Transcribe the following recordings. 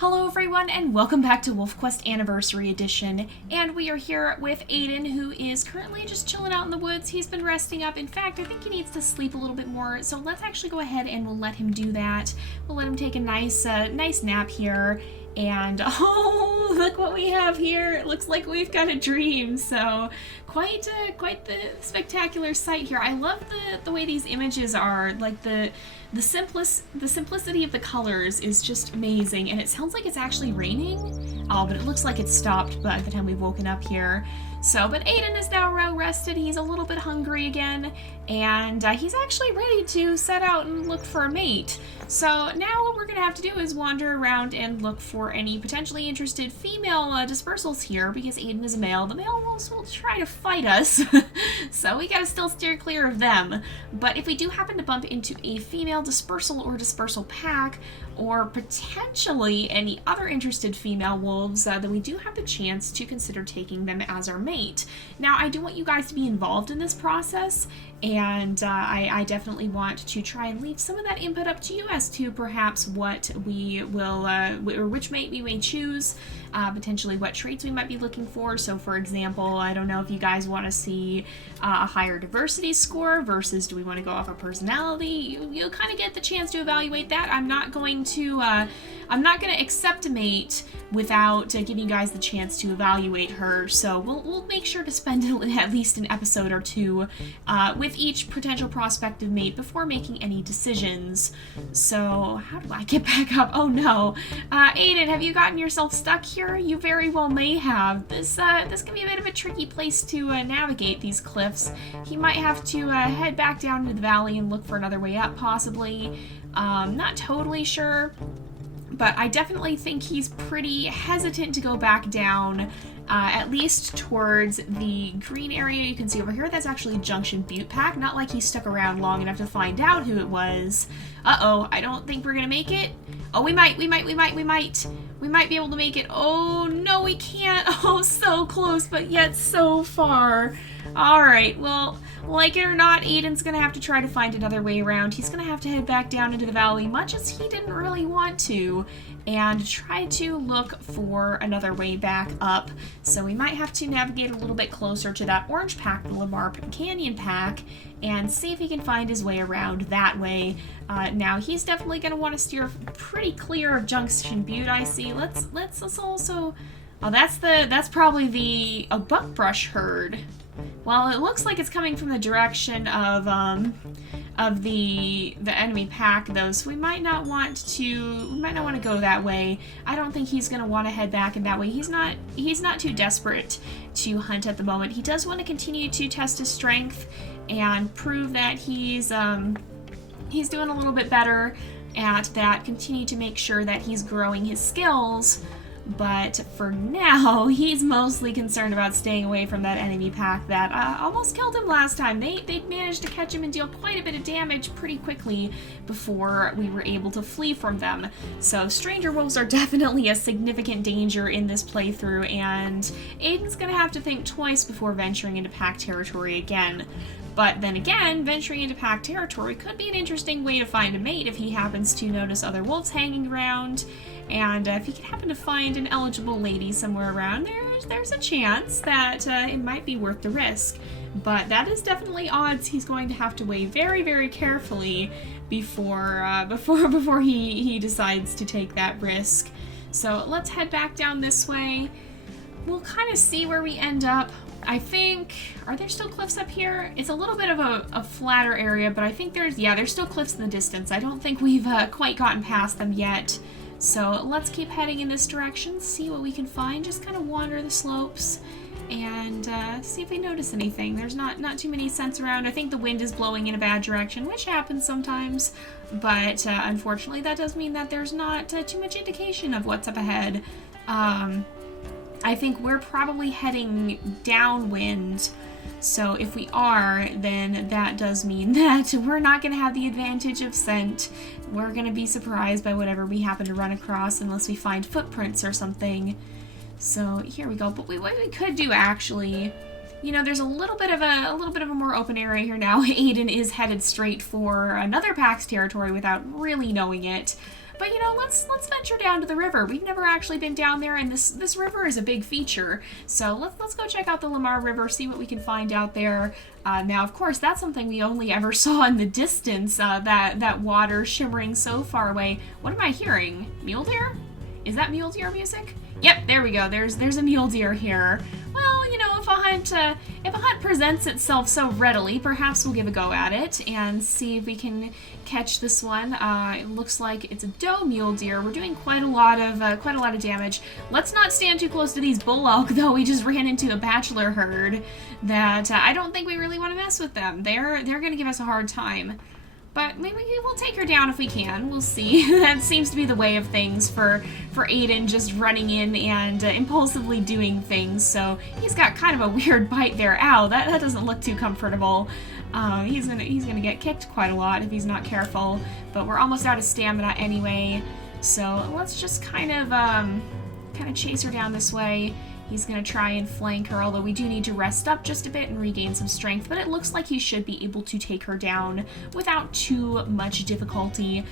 Hello everyone and welcome back to WolfQuest Anniversary Edition, and we are here with Aden, who is currently just chilling out in the woods. He's been resting up. In fact, I think he needs to sleep a little bit more, so let's actually go ahead and we'll let him do that. We'll let him take a nice nap here, and oh, look what we have here. It looks like we've got a dream, so quite the spectacular sight here. I love the way these images are, like the simplicity of the colors is just amazing, and it sounds like it's actually raining. Oh, but it looks like it stopped by the time we've woken up here. So, but Aden is now well rested. He's a little bit hungry again, and he's actually ready to set out and look for a mate. So now what we're gonna have to do is wander around and look for any potentially interested female dispersals here, because Aden is a male. The male wolves will try to fight us, so we gotta still steer clear of them. But if we do happen to bump into a female dispersal or dispersal pack, or potentially any other interested female wolves, then we do have the chance to consider taking them as our mate. Now, I do want you guys to be involved in this process, and I definitely want to try and leave some of that input up to you as to perhaps what we will, or which mate we may choose, potentially what traits we might be looking for. So, for example, I don't know if you guys want to see a higher diversity score versus do we want to go off of personality. You'll kind of get the chance to evaluate that. I'm not going to accept a mate without giving you guys the chance to evaluate her. So we'll make sure to spend at least an episode or two with each potential prospective mate before making any decisions. So how do I get back up? Oh no. Aden, have you gotten yourself stuck here? You very well may have. This can be a bit of a tricky place to navigate these cliffs. He might have to head back down into the valley and look for another way up, possibly. Not totally sure, but I definitely think he's pretty hesitant to go back down, at least towards the green area you can see over here. That's actually Junction Butte Pack. Not like he stuck around long enough to find out who it was. Uh-oh, I don't think we're gonna make it. Oh, we might be able to make it. Oh, no, we can't. Oh, so close, but yet so far. All right, well, like it or not, Aden's gonna have to try to find another way around. He's gonna have to head back down into the valley, much as he didn't really want to, and try to look for another way back up. So we might have to navigate a little bit closer to that orange pack, the Lamar Canyon pack, and see if he can find his way around that way. Now he's definitely gonna want to steer pretty clear of Junction Butte, I see. Let's also. Oh, that's probably a buckbrush herd. Well, it looks like it's coming from the direction of the enemy pack, though, so we might not want to go that way. I don't think he's gonna want to head back in that way. He's not too desperate to hunt at the moment. He does want to continue to test his strength and prove that he's doing a little bit better at that. Continue to make sure that he's growing his skills. But for now, he's mostly concerned about staying away from that enemy pack that almost killed him last time. They managed to catch him and deal quite a bit of damage pretty quickly before we were able to flee from them. So stranger wolves are definitely a significant danger in this playthrough, and Aden's gonna have to think twice before venturing into pack territory again. But then again, venturing into pack territory could be an interesting way to find a mate if he happens to notice other wolves hanging around. And if he can happen to find an eligible lady somewhere around, there's a chance that it might be worth the risk. But that is definitely odds he's going to have to weigh very, very carefully before he decides to take that risk. So let's head back down this way. We'll kind of see where we end up. I think, are there still cliffs up here? It's a little bit of a flatter area, but I think there's still cliffs in the distance. I don't think we've quite gotten past them yet. So let's keep heading in this direction, see what we can find, just kind of wander the slopes and see if we notice anything. There's not too many scents around. I think the wind is blowing in a bad direction, which happens sometimes, but unfortunately that does mean that there's not too much indication of what's up ahead. I think we're probably heading downwind, so if we are, then that does mean that we're not going to have the advantage of scent. We're going to be surprised by whatever we happen to run across unless we find footprints or something. So here we go. But what we could do, actually, you know, there's a little bit of a more open area here now. Aden is headed straight for another pack's territory without really knowing it. But you know, let's venture down to the river. We've never actually been down there, and this river is a big feature. So let's go check out the Lamar River, see what we can find out there. Now, of course, that's something we only ever saw in the distance. That water shimmering so far away. What am I hearing? Mule deer? Is that mule deer music? Yep, there we go. There's a mule deer here. Well, you know, if a hunt presents itself so readily, perhaps we'll give a go at it and see if we can catch this one. It looks like it's a doe mule deer. We're doing quite a lot of damage. Let's not stand too close to these bull elk, though. We just ran into a bachelor herd that I don't think we really want to mess with them. They're going to give us a hard time. But maybe we'll take her down if we can. We'll see. That seems to be the way of things for Aden, just running in and impulsively doing things. So he's got kind of a weird bite there. Ow, that doesn't look too comfortable. He's gonna get kicked quite a lot if he's not careful. But we're almost out of stamina anyway. So let's just kind of chase her down this way. He's going to try and flank her, although we do need to rest up just a bit and regain some strength, but it looks like he should be able to take her down without too much difficulty.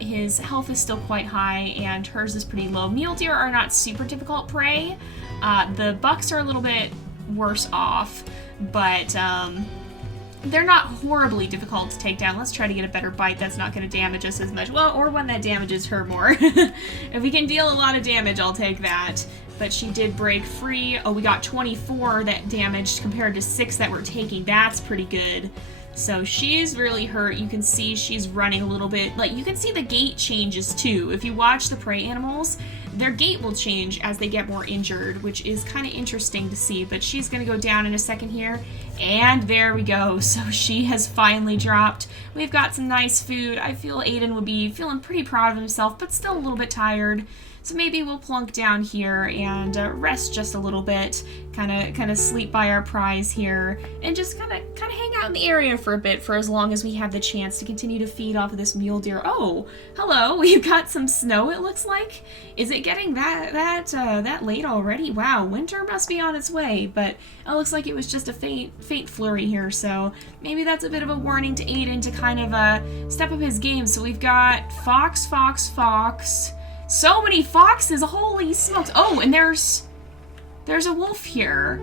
His health is still quite high, and hers is pretty low. Mule deer are not super difficult prey. The bucks are a little bit worse off, but they're not horribly difficult to take down. Let's try to get a better bite that's not going to damage us as much. Well, or one that damages her more. If we can deal a lot of damage, I'll take that. But she did break free. Oh, we got 24 that damaged compared to 6 that we're taking. That's pretty good. So she's really hurt. You can see she's running a little bit. Like, you can see the gait changes too. If you watch the prey animals, their gait will change as they get more injured, which is kind of interesting to see. But she's going to go down in a second here. And there we go. So she has finally dropped. We've got some nice food. I feel Aden would be feeling pretty proud of himself, but still a little bit tired. So maybe we'll plunk down here and rest just a little bit, kind of sleep by our prize here, and just kind of hang out in the area for a bit for as long as we have the chance to continue to feed off of this mule deer. Oh, hello, we've got some snow. It looks like. Is it getting that late already? Wow, winter must be on its way. But it looks like it was just a faint flurry here. So maybe that's a bit of a warning to Aden to kind of step up his game. So we've got fox, fox, fox. So many foxes, holy smokes. Oh, and there's a wolf here.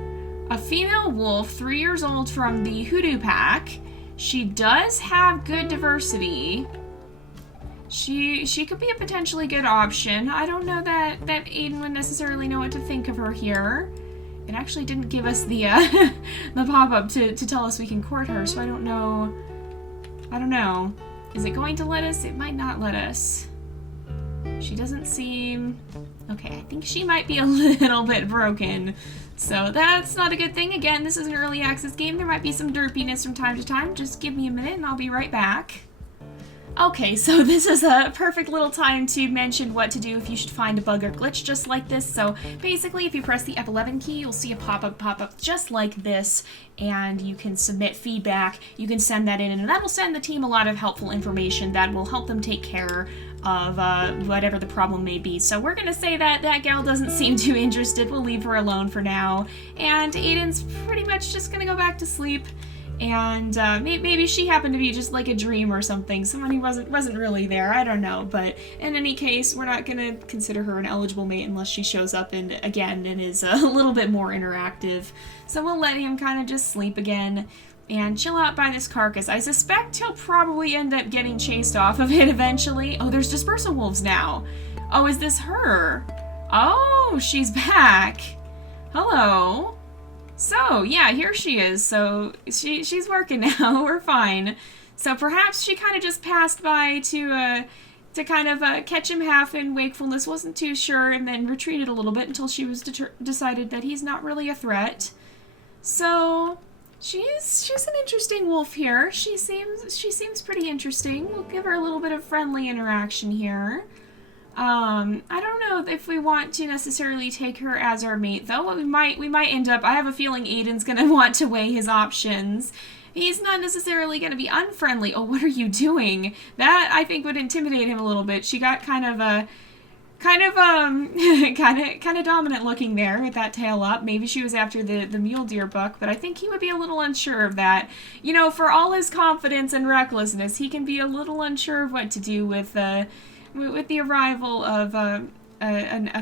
A female wolf, 3 years old, from the Hoodoo pack. She does have good diversity. She could be a potentially good option. I don't know that Aden would necessarily know what to think of her here. It actually didn't give us the the pop-up to tell us we can court her, so I don't know. Is it going to let us? It might not let us. She doesn't seem... Okay, I think she might be a little bit broken. So that's not a good thing. Again, this is an early access game. There might be some derpiness from time to time. Just give me a minute and I'll be right back. Okay, so this is a perfect little time to mention what to do if you should find a bug or glitch just like this. So basically, if you press the F11 key, you'll see a pop-up just like this, and you can submit feedback. You can send that in, and that'll send the team a lot of helpful information that will help them take care of whatever the problem may be. So we're going to say that that gal doesn't seem too interested. We'll leave her alone for now. And Aden's pretty much just going to go back to sleep. And maybe she happened to be just like a dream or something. Someone who wasn't really there. I don't know. But in any case, we're not going to consider her an eligible mate unless she shows up and is a little bit more interactive. So we'll let him kind of just sleep again and chill out by this carcass. I suspect he'll probably end up getting chased off of it eventually. Oh, there's dispersal wolves now. Oh, is this her? Oh, she's back. Hello. So, yeah, here she is. So, she's working now. We're fine. So, perhaps she kind of just passed by to kind of catch him half in wakefulness. Wasn't too sure, and then retreated a little bit until she was decided that he's not really a threat. So, she's an interesting wolf here. She seems pretty interesting. We'll give her a little bit of friendly interaction here. I don't know if we want to necessarily take her as our mate, though. We might end up... I have a feeling Aden's going to want to weigh his options. He's not necessarily going to be unfriendly. Oh, what are you doing? That, I think, would intimidate him a little bit. She got kind of dominant looking there with that tail up. Maybe she was after the mule deer buck, but I think he would be a little unsure of that. You know, for all his confidence and recklessness, he can be a little unsure of what to do with with the arrival of a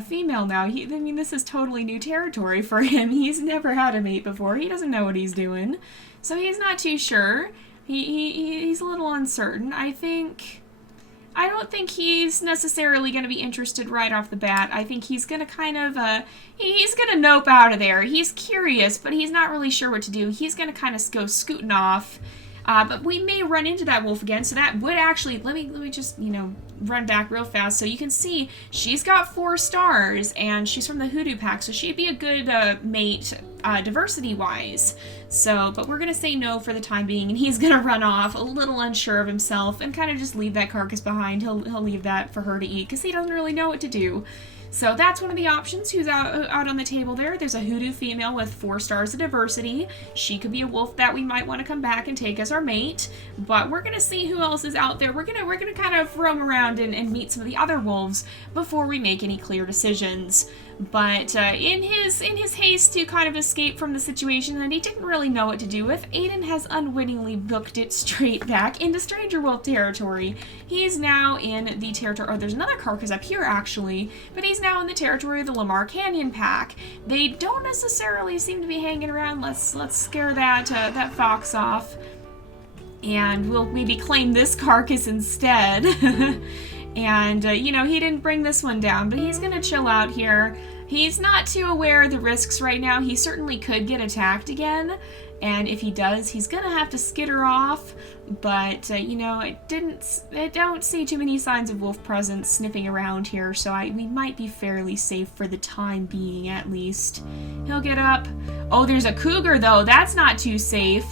female now, I mean, this is totally new territory for him. He's never had a mate before. He doesn't know what he's doing. So he's not too sure. He's a little uncertain. I don't think he's necessarily going to be interested right off the bat. I think he's going to kind of, he's going to nope out of there. He's curious, but he's not really sure what to do. He's going to kind of go scooting off. But we may run into that wolf again, so that would actually, let me just, run back real fast. So you can see she's got 4 stars, and she's from the Hoodoo pack, so she'd be a good mate diversity-wise. So, but we're going to say no for the time being, and he's going to run off, a little unsure of himself, and kind of just leave that carcass behind. He'll leave that for her to eat, because he doesn't really know what to do. So that's one of the options who's out on the table there. There's a Hoodoo female with 4 stars of diversity. She could be a wolf that we might want to come back and take as our mate. But we're going to see who else is out there. We're gonna kind of roam around and meet some of the other wolves before we make any clear decisions. But in his haste to kind of escape from the situation that he didn't really know what to do with, Aden has unwittingly booked it straight back into Stranger Wolf territory. He's now in the territory, or there's another carcass up here actually, but he's now in the territory of the Lamar Canyon pack. They don't necessarily seem to be hanging around. Let's scare that fox off, and we'll maybe claim this carcass instead. And, he didn't bring this one down, but he's gonna chill out here. He's not too aware of the risks right now. He certainly could get attacked again, and if he does, he's gonna have to skitter off. But, I don't see too many signs of wolf presence sniffing around here, so we might be fairly safe for the time being, at least. He'll get up. Oh, there's a cougar, though. That's not too safe.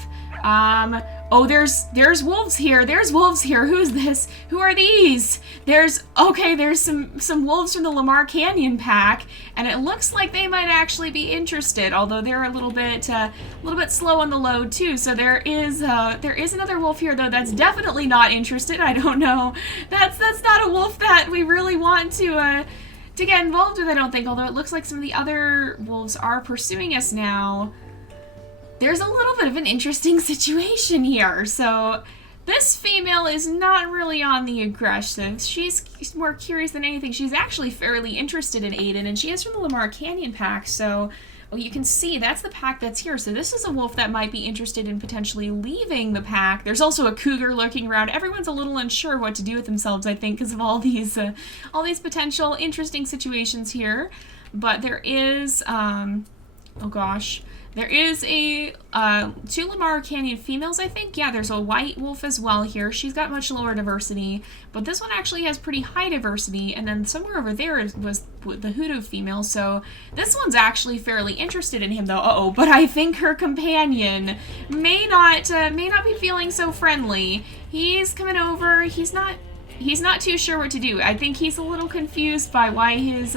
Oh, there's wolves here. There's wolves here. Who's this? Who are these? There's some wolves from the Lamar Canyon pack, and it looks like they might actually be interested, although they're a little bit slow on the load too. So there is another wolf here, though, that's definitely not interested. I don't know. That's not a wolf that we really want to get involved with, I don't think, although it looks like some of the other wolves are pursuing us now. There's a little bit of an interesting situation here. So this female is not really on the aggressive. She's more curious than anything. She's actually fairly interested in Aden, and she is from the Lamar Canyon pack. So you can see that's the pack that's here. So this is a wolf that might be interested in potentially leaving the pack. There's also a cougar lurking around. Everyone's a little unsure what to do with themselves, I think, because of all these potential interesting situations here. But there is, oh gosh. There is 2 Lamar Canyon females, I think. Yeah, there's a white wolf as well here. She's got much lower diversity, but this one actually has pretty high diversity, and then somewhere over there was the Hoodoo female, so this one's actually fairly interested in him, though. But I think her companion may not be feeling so friendly. He's coming over. He's not too sure what to do. I think he's a little confused by why his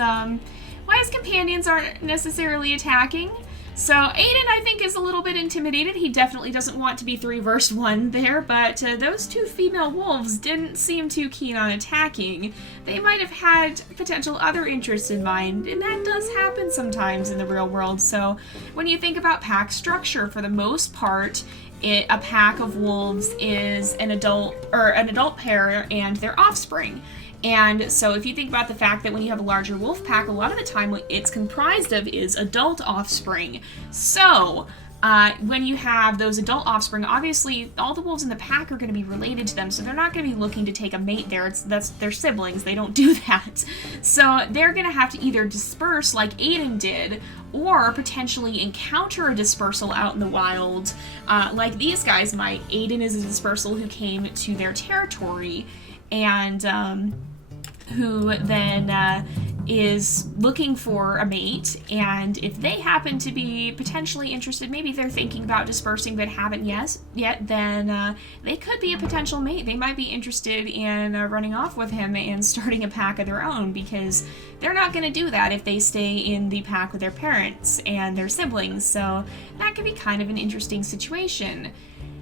companions aren't necessarily attacking. So Aden, I think, is a little bit intimidated. He definitely doesn't want to be 3 versus 1 there, but those 2 female wolves didn't seem too keen on attacking. They might have had potential other interests in mind, and that does happen sometimes in the real world. So when you think about pack structure, for the most part, a pack of wolves is an adult pair and their offspring. And so if you think about the fact that when you have a larger wolf pack, a lot of the time what it's comprised of is adult offspring. So when you have those adult offspring, obviously all the wolves in the pack are going to be related to them, so they're not going to be looking to take a mate there. That's their siblings. They don't do that. So they're going to have to either disperse like Aden did, or potentially encounter a dispersal out in the wild, like these guys might. Aden is a dispersal who came to their territory, and who then is looking for a mate, and if they happen to be potentially interested, maybe they're thinking about dispersing but haven't yet, then they could be a potential mate. They might be interested in running off with him and starting a pack of their own, because they're not going to do that if they stay in the pack with their parents and their siblings, so that could be kind of an interesting situation.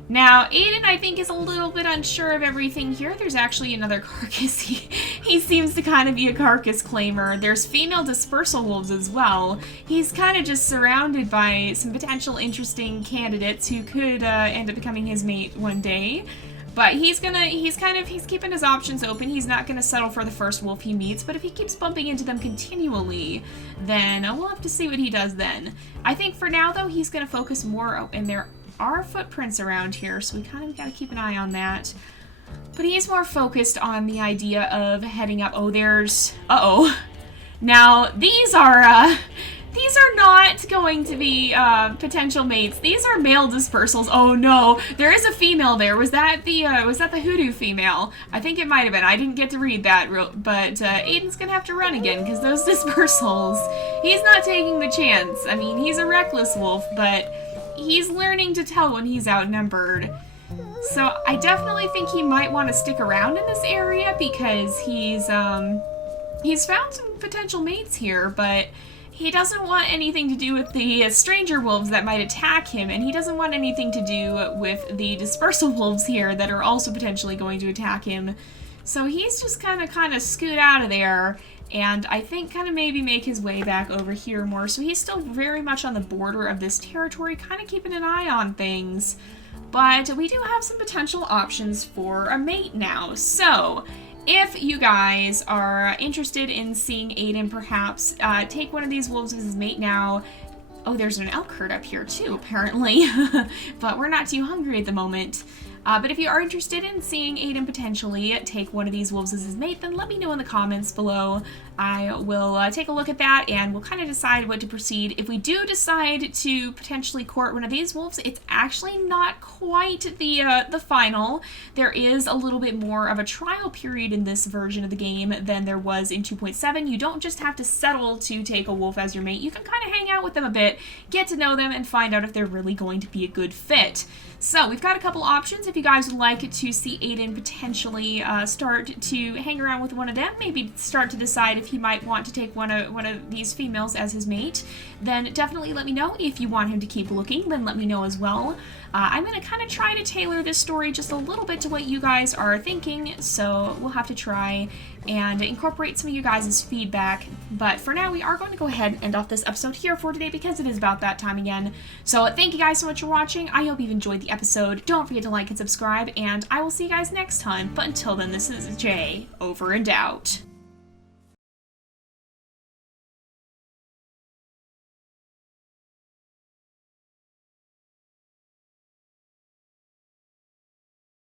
Now, Aden, I think, is a little bit unsure of everything here. There's actually another carcass. He seems to kind of be a carcass claimer. There's female dispersal wolves as well. He's kind of just surrounded by some potential interesting candidates who could end up becoming his mate one day. But he's keeping his options open. He's not gonna settle for the first wolf he meets, but if he keeps bumping into them continually, then we'll have to see what he does then. I think for now, though, he's gonna focus more, and there are footprints around here, so we kind of gotta keep an eye on that. But he's more focused on the idea of heading up. Oh, there's... Uh-oh. Now, these are not going to be potential mates. These are male dispersals. Oh no, there is a female there. Was that the hoodoo female? I think it might have been. I didn't get to read that, but Aden's gonna have to run again because those dispersals. He's not taking the chance. I mean, he's a reckless wolf, but he's learning to tell when he's outnumbered. So I definitely think he might want to stick around in this area because he's found some potential mates here, but he doesn't want anything to do with the stranger wolves that might attack him, and he doesn't want anything to do with the dispersal wolves here that are also potentially going to attack him. So he's just kind of scoot out of there, and I think kind of maybe make his way back over here more. So he's still very much on the border of this territory, kind of keeping an eye on things. But we do have some potential options for a mate now. So if you guys are interested in seeing Aden perhaps take one of these wolves as his mate now. Oh, there's an elk herd up here too, apparently. But we're not too hungry at the moment. But if you are interested in seeing Aden potentially take one of these wolves as his mate, then let me know in the comments below. I will take a look at that, and we'll kind of decide what to proceed. If we do decide to potentially court one of these wolves, it's actually not quite the final. There is a little bit more of a trial period in this version of the game than there was in 2.7. You don't just have to settle to take a wolf as your mate. You can kind of hang out with them a bit, get to know them, and find out if they're really going to be a good fit. So we've got a couple options if you guys would like to see Aden potentially start to hang around with one of them, maybe start to decide if he might want to take one of these females as his mate, then definitely let me know. If you want him to keep looking, then let me know as well. I'm going to kind of try to tailor this story just a little bit to what you guys are thinking, so we'll have to try and incorporate some of you guys' feedback. But for now, we are going to go ahead and end off this episode here for today because it is about that time again. So thank you guys so much for watching. I hope you've enjoyed the episode. Don't forget to like and subscribe, and I will see you guys next time. But until then, this is Jay, over and out.